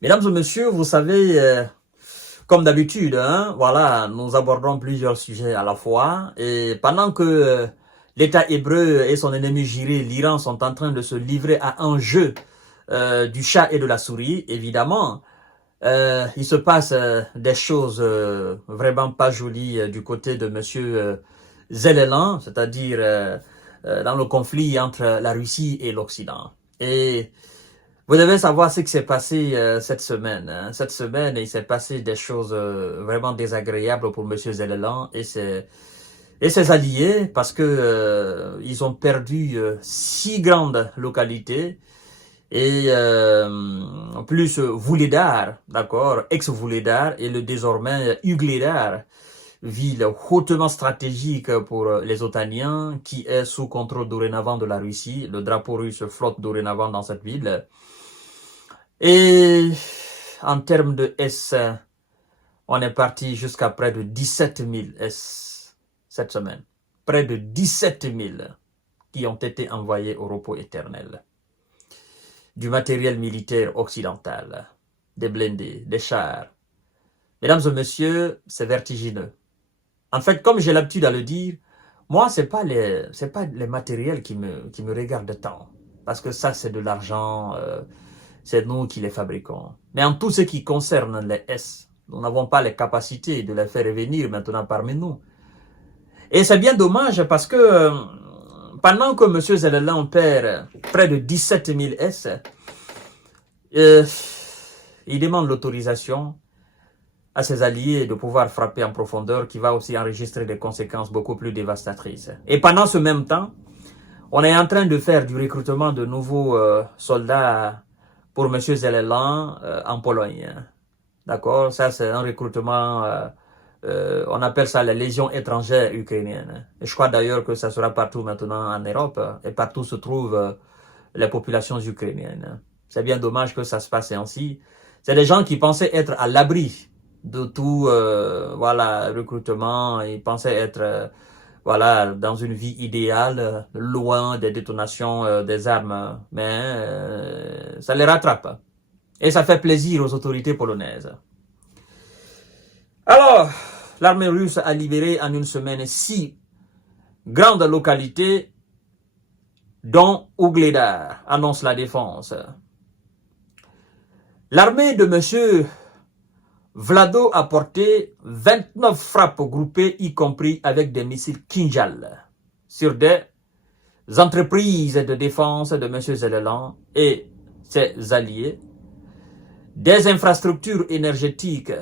Mesdames et messieurs, vous savez, comme d'habitude, hein, voilà, nous abordons plusieurs sujets à la fois. Et pendant que l'État hébreu et son ennemi juré, l'Iran, sont en train de se livrer à un jeu du chat et de la souris, évidemment, il se passe des choses vraiment pas jolies du côté de Monsieur Zelelan, c'est-à-dire dans le conflit entre la Russie et l'Occident. Et vous devez savoir ce qui s'est passé cette semaine. Hein. Cette semaine, il s'est passé des choses vraiment désagréables pour Monsieur Zelelan et ses alliés parce que ils ont perdu 6 grandes localités et plus Vuhledar, d'accord, ex-Vuhledar et le désormais Ugledar, ville hautement stratégique pour les Otaniens qui est sous contrôle dorénavant de la Russie. Le drapeau russe flotte dorénavant dans cette ville. Et en termes de S, on est parti jusqu'à près de 17 000 S cette semaine. Près de 17 000 qui ont été envoyés au repos éternel. Du matériel militaire occidental, des blindés, des chars. Mesdames et messieurs, c'est vertigineux. En fait, comme j'ai l'habitude à le dire, moi, c'est pas les matériels qui me regardent tant. Parce que ça, c'est de l'argent, c'est nous qui les fabriquons. Mais en tout ce qui concerne les S, nous n'avons pas les capacités de les faire revenir maintenant parmi nous. Et c'est bien dommage parce que pendant que M. Zelelan perd près de 17 000 S, il demande l'autorisation à ses alliés de pouvoir frapper en profondeur qui va aussi enregistrer des conséquences beaucoup plus dévastatrices. Et pendant ce même temps, on est en train de faire du recrutement de nouveaux soldats pour M. Zelelan en Pologne. D'accord? Ça, c'est un recrutement, on appelle ça la Légion étrangère ukrainienne. Et je crois d'ailleurs que ça sera partout maintenant en Europe et partout se trouvent les populations ukrainiennes. C'est bien dommage que ça se passe ainsi. C'est des gens qui pensaient être à l'abri de tout voilà, recrutement. Ils pensaient être voilà, dans une vie idéale, loin des détonations des armes. Mais ça les rattrape. Et ça fait plaisir aux autorités polonaises. Alors, l'armée russe a libéré en une semaine 6 grandes localités, dont Ugledar, annonce la défense. L'armée de M. Vlado a porté 29 frappes groupées, y compris avec des missiles Kinjal, sur des entreprises de défense de M. Zelelan et ses alliés, des infrastructures énergétiques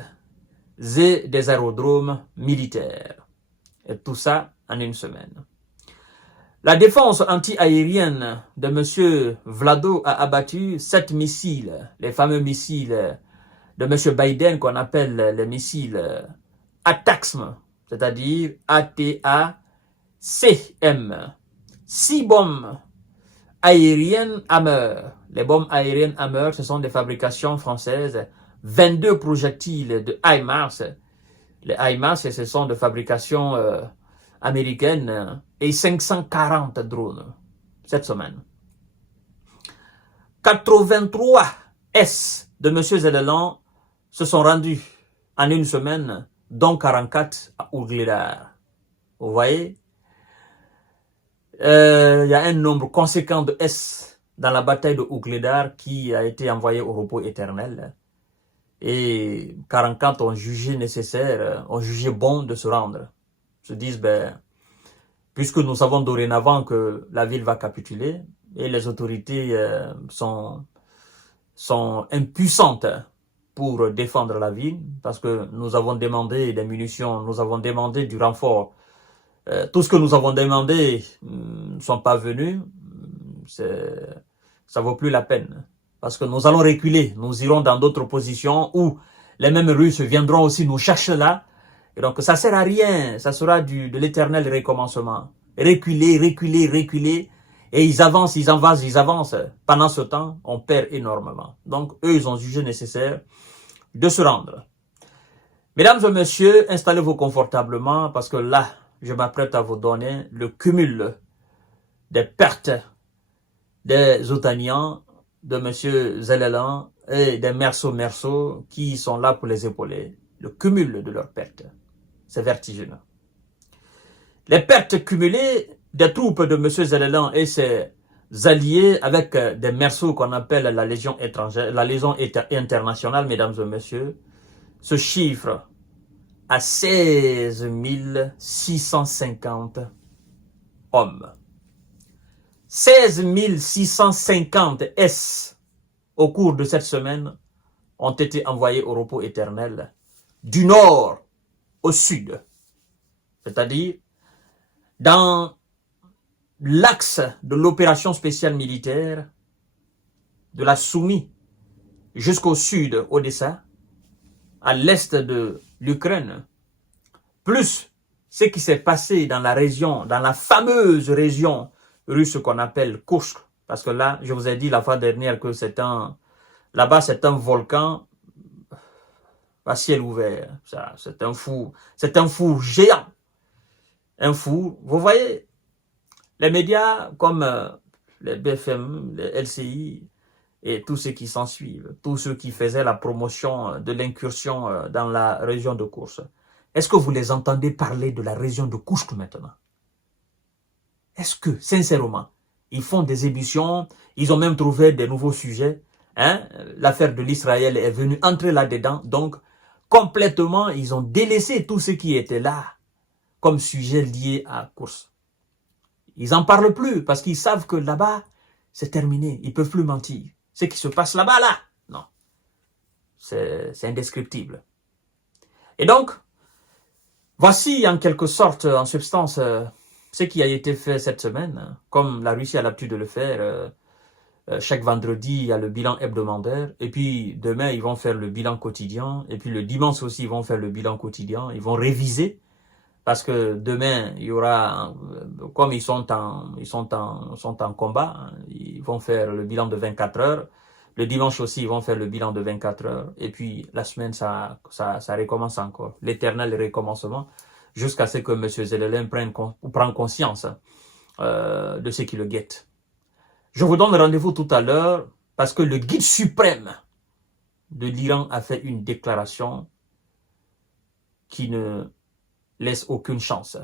et des aérodromes militaires. Et tout ça en une semaine. La défense anti-aérienne de M. Vlado a abattu 7 missiles, les fameux missiles de M. Biden qu'on appelle les missiles ATACMS, c'est-à-dire ATACM. 6 bombes aériennes Hammer. Les bombes aériennes Hammer, ce sont des fabrications françaises. 22 projectiles de HIMARS. Les HIMARS, ce sont de fabrication américaine. Et 540 drones cette semaine. 83 S de M. Zelelan se sont rendus en une semaine, dont 44 à Ugledar. Vous voyez, il y a un nombre conséquent de S dans la bataille de Ugledar qui a été envoyé au repos éternel. Et 44 ont jugé nécessaire, ont jugé bon de se rendre. Se disent, ben, puisque nous savons dorénavant que la ville va capituler et les autorités sont impuissantes pour défendre la ville, parce que nous avons demandé des munitions, nous avons demandé du renfort. Tout ce que nous avons demandé ne sont pas venus, ça vaut plus la peine. Parce que nous allons reculer, nous irons dans d'autres positions où les mêmes Russes viendront aussi nous chercher là. Et donc ça sert à rien, ça sera de l'éternel recommencement. Reculer, reculer, reculer. Et ils avancent, ils avancent, ils avancent. Pendant ce temps, on perd énormément. Donc eux, ils ont jugé nécessaire de se rendre. Mesdames et messieurs, installez-vous confortablement parce que là, je m'apprête à vous donner le cumul des pertes des Otaniens de M. Zelelan et des merceaux qui sont là pour les épauler. Le cumul de leurs pertes, c'est vertigineux. Les pertes cumulées des troupes de M. Zelensky et ses alliés avec des merceaux qu'on appelle la Légion étrangère, la Légion internationale, mesdames et messieurs, se chiffrent à 16 650 hommes. 16 650 S au cours de cette semaine ont été envoyés au repos éternel du nord au sud, c'est-à-dire dans l'axe de l'opération spéciale militaire de la Soumy jusqu'au sud, Odessa, à l'est de l'Ukraine, plus ce qui s'est passé dans la région, dans la fameuse région russe qu'on appelle Kursk, parce que là, je vous ai dit la fois dernière que là-bas c'est un volcan à ciel ouvert, c'est un four géant, un four, vous voyez, les médias comme les BFM, les LCI et tous ceux qui s'en suivent, tous ceux qui faisaient la promotion de l'incursion dans la région de Kursk, est-ce que vous les entendez parler de la région de Kursk maintenant? Est-ce que, sincèrement, ils font des émissions, ils ont même trouvé des nouveaux sujets, hein? L'affaire de l'Israël est venue entrer là-dedans, donc complètement, ils ont délaissé tout ce qui était là comme sujet lié à Kursk. Ils n'en parlent plus parce qu'ils savent que là-bas, c'est terminé. Ils ne peuvent plus mentir. Ce qui se passe là-bas, là, non. C'est indescriptible. Et donc, voici en quelque sorte, en substance, ce qui a été fait cette semaine. Comme la Russie a l'habitude de le faire, chaque vendredi, il y a le bilan hebdomadaire. Et puis, demain, ils vont faire le bilan quotidien. Et puis, le dimanche aussi, ils vont faire le bilan quotidien. Ils vont réviser. Parce que demain, il y aura, comme ils sont en combat, ils vont faire le bilan de 24 heures. Le dimanche aussi, ils vont faire le bilan de 24 heures. Et puis, la semaine, ça recommence encore. L'éternel recommencement, jusqu'à ce que M. Zelensky prenne conscience de ce qui le guette. Je vous donne rendez-vous tout à l'heure, parce que le guide suprême de l'Iran a fait une déclaration qui ne laisse aucune chance.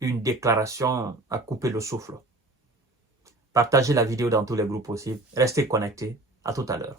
Une déclaration à couper le souffle. Partagez la vidéo dans tous les groupes possibles. Restez connectés. À tout à l'heure.